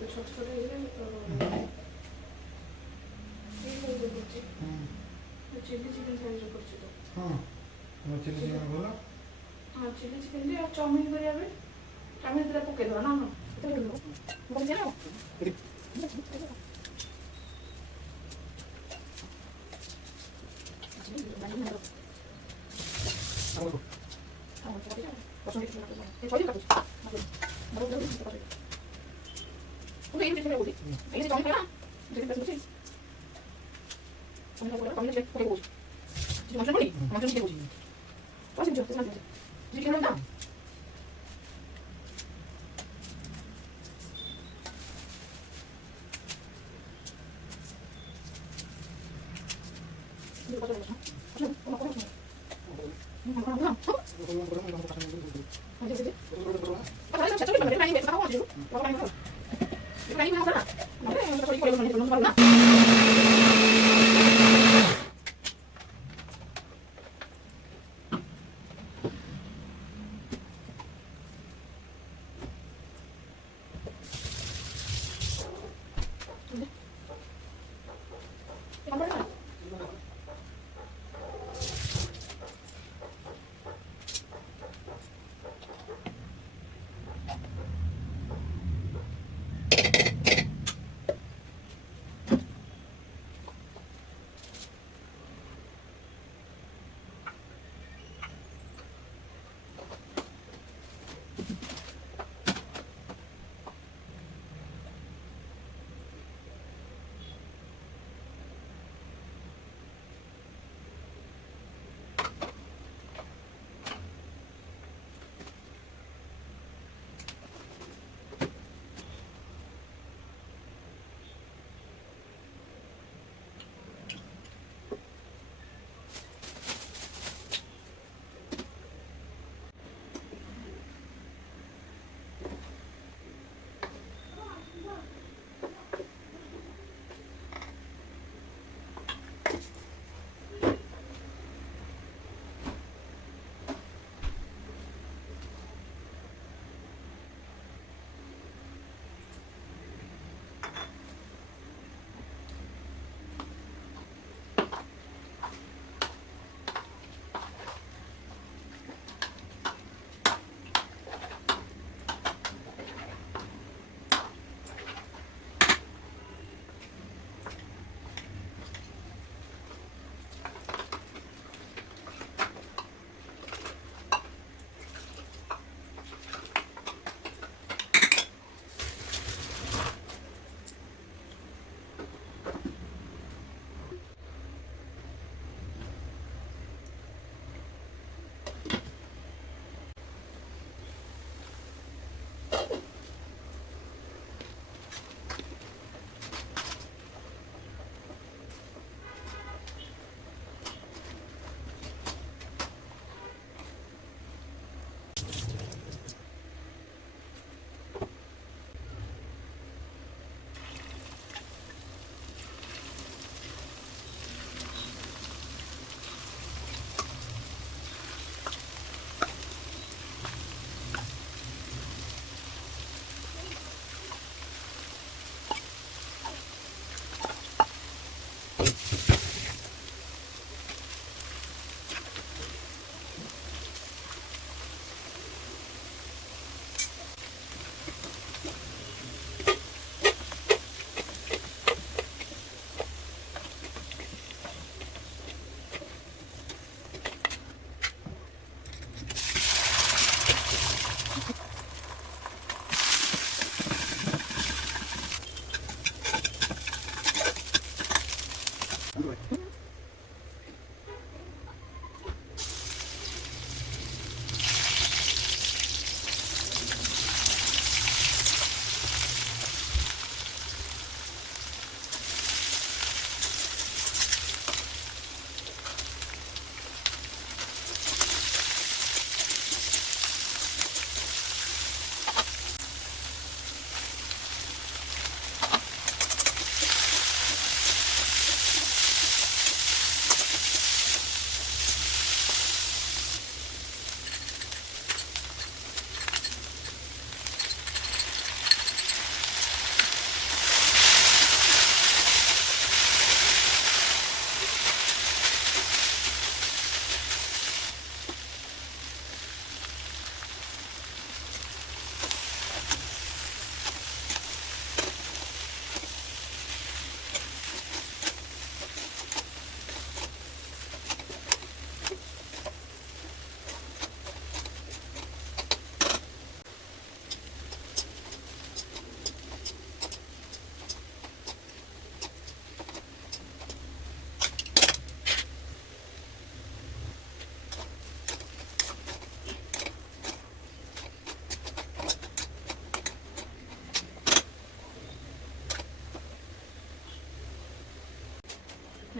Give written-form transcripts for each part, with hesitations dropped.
তো ছোট ছোট হয়ে গেলে তো এইভাবে করছি। চিলি চিকেন সাইজে করছি তো। হ্যাঁ চিলি চিকেন বলো। হ্যাঁ চিলি চিকেন দিয়ে আর চাউমিন করে যাবে। চাউমিন দিলে পকেଇଦେବା না না বলছি না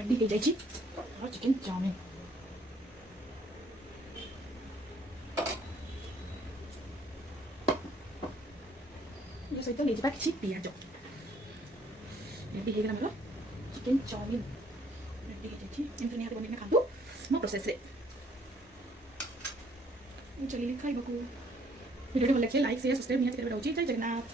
ରେଡ଼ି ହେଇଯାଇଛି ଆମର ଚିକେନ୍ ଚାଉମିନ୍। ୟା ସହିତ ନେଇଯିବା କିଛି ପିଆଜ। ରେଡ଼ି ହେଇଗଲା ଆମର ଚିକେନ୍ ଚାଉମିନ୍ ରେଡ଼ି ହେଇଯାଇଛି। ଏମିତି ନିହାତି ବନେଇକିନା ଖାଆନ୍ତୁ ମୋ ପ୍ରୋସେସ୍ରେ। ମୁଁ ଚାଲିଲି ଖାଇବାକୁ। ଭିଡ଼ିଓଟି ଭଲ ଲାଗିଲେ ଲାଇକ୍ ସେୟାର ସବସ୍କ୍ରାଇବ୍ ନିହାତି କରିବେ। ରହୁଛି। ଜୟ ଜଗନ୍ନାଥ।